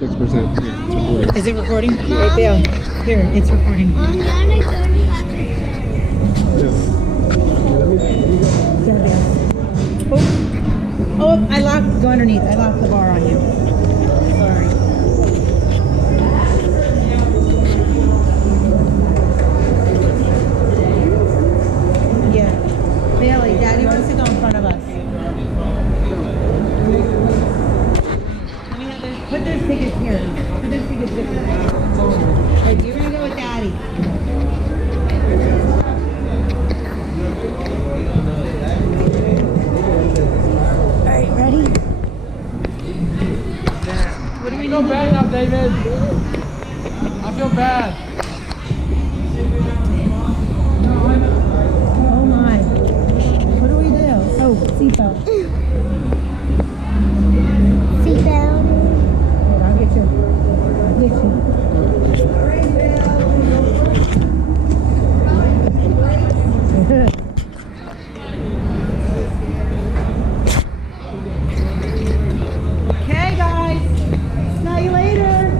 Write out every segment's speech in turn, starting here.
6%. Yeah, it's recording. Is it recording? Right there. Here, it's recording. Oh, I locked. Go underneath. I locked the bar on you. Sorry. Yeah. Bailey, Daddy wants to go in front of us. Let me have this. Put those tickets here. Put those tickets here. Right, you're gonna go with Daddy. Alright, ready? What do we feel bad now, David. I feel bad. Oh my. What do we do? Oh, seatbelt. Seatbelt. Wait, I'll get you. I'll get you. Okay, guys. Smell you later.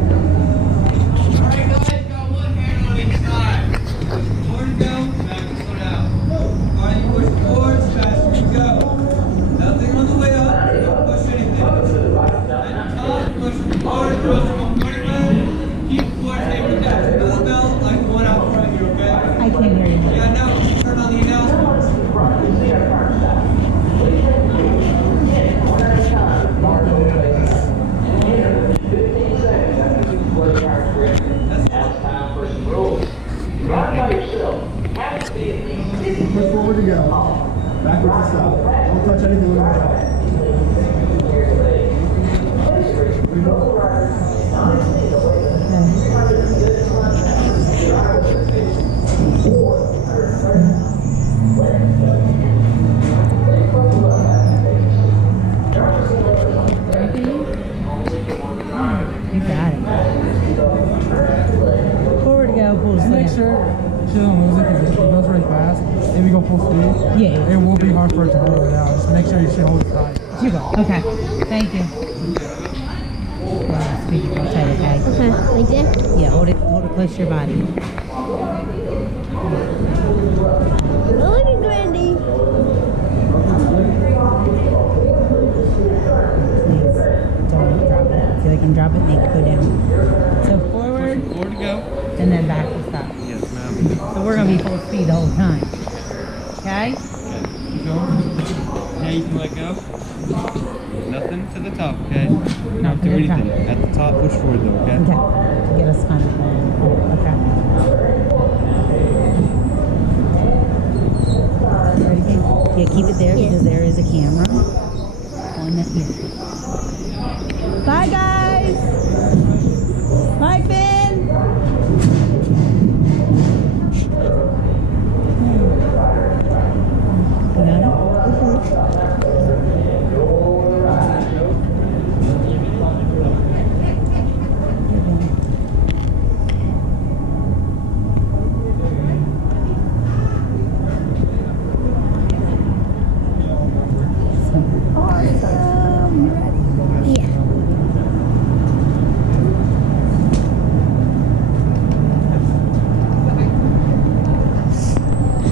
Alright, guys, got one hand on each side. More to go, back and slow down. Alright, you push forward, faster you go. Nothing on the way up, don't push anything. At the top, push forward, thrust from one way. Keep forward, stay with that. Feel the bell like the one out front here, okay? I can't hear you. Yeah, no, turn on the announcements. Push forward to go. Backwards to stop. Don't touch anything with the top. You got it. Forward to go, pull Just make sure she doesn't lose it because if she goes really fast, if we go full speed, Yeah. it will be hard for her to hold it out. Just make sure she holds it tight. You go. Okay. Thank you. Speak it tight, okay? Okay, like this? Yeah, hold it close to your body. Oh, look at Grandy. Please don't drop it. If you like can drop it, make it go down. So forward Forward to go. and then back to stop. Yes, ma'am. So we're gonna be full speed the whole time. Okay? Keep going. Now you can let go. Nothing to the top, okay? No, Don't do to the top. anything. At the top, push forward though, okay? Okay. To get us kind of okay. Ready, babe? Yeah, keep it there because there is a camera on that here. Bye guys! Bye Finn! You got it? Awesome! Ready? Yeah.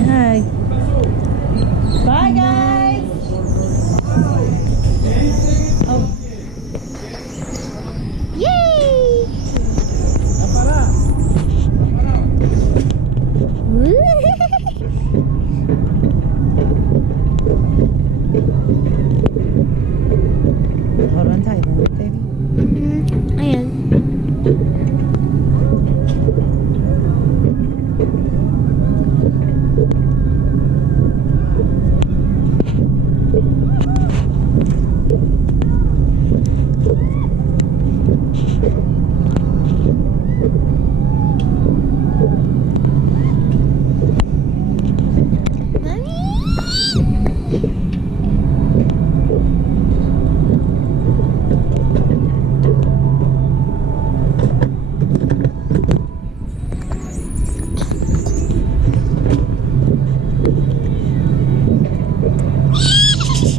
Hi. Bye, guys. Oh, Yay! Woo! hold on tight, baby. I am.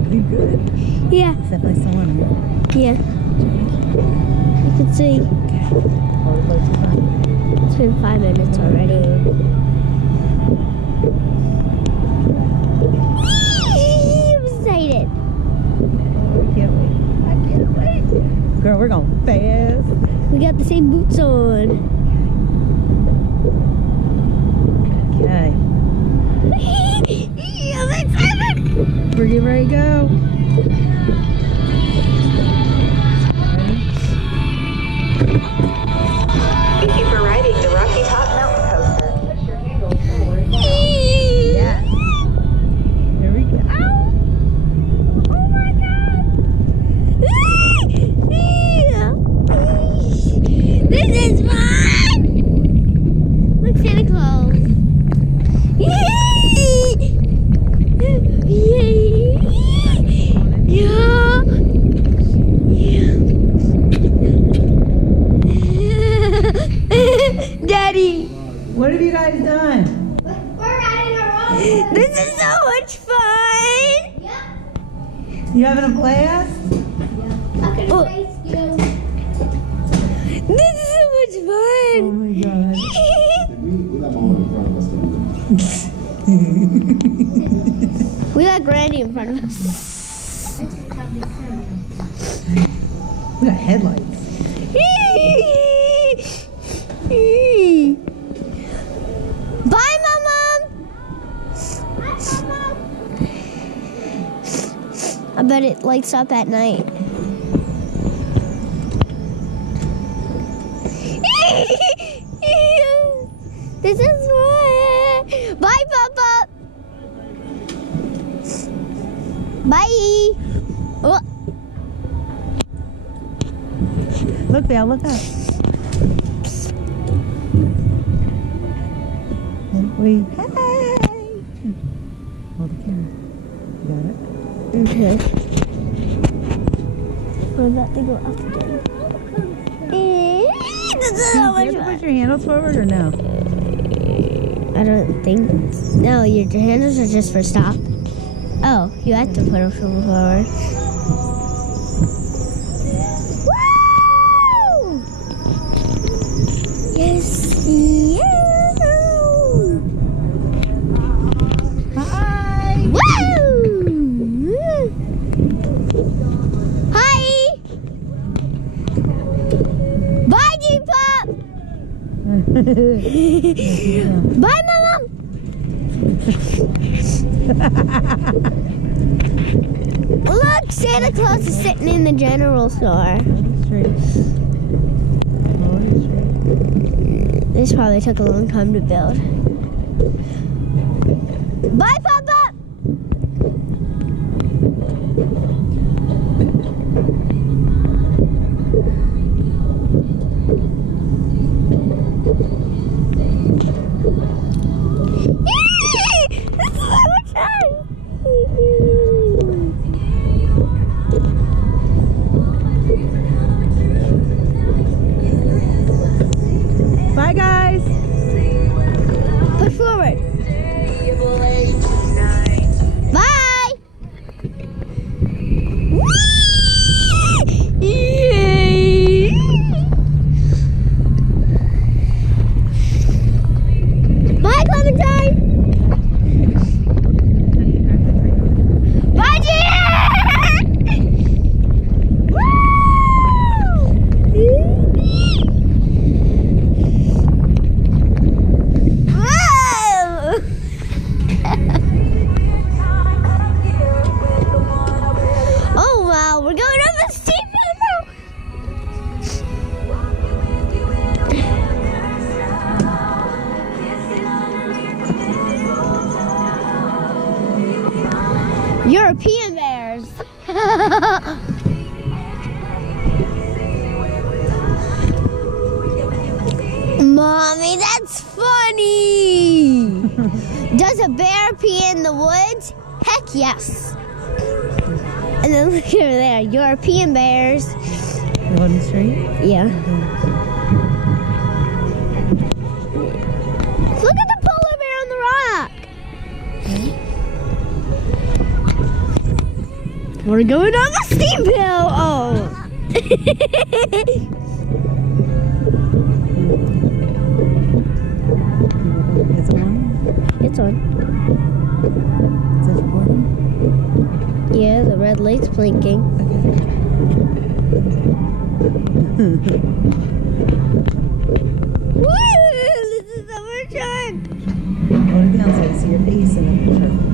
You good? Yeah, It's definitely someone. yeah. You can see. Ready? Hold it close to the front. It's been 5 minutes already. I'm excited. I can't wait. I can't wait. Girl, we're going fast. We got the same boots on. Okay. I'm excited. We're getting ready to go. Thank you for riding the Rocky Top Mountain Coaster. Push your handles forward. Yeah. Here we go. Oh my god! This is fun! Look, Santa Claus. Daddy! What have you guys done? We're riding our own. This is so much fun! You having a blast? Oh. This is so much Oh fun! my god. We got Mom in front of us. We got Granny in front of us. We got headlights. Bye, Mama! I bet it lights up at night. This is fun! Bye, Papa! Bye! Oh. Look, Val, look up. Wait. Hey! Hold the camera. You got it? Okay. We're about to go up again. This is so Do you much have to fun. push your handles forward or no? I don't think. No, your handles are just for stop. Oh, you have to put them forward. Woo! Yes, yeah. Hi! Woo! Hi! Bye, G-Pop! Bye, Mama! Look, Santa Claus is sitting in the general store. This probably took a long time to build. Bye, Papa! This is so much fun! Bye, guys. Push forward. Bye. Yay. Bye, Clementine. Bye, Jen. Whoa. Oh wow, we're going up a steep hill. European bears. Mommy, that's funny. Does a bear pee in the woods? Heck yes. And then look over there, European bears. You holding straight? Yeah. Look at the polar bear on the rock. We're going on the steep hill. Oh. It's on. Is it recording? Yeah, the red light's blinking. Woo! This is summer shark. Go to the outside, see your face in the picture.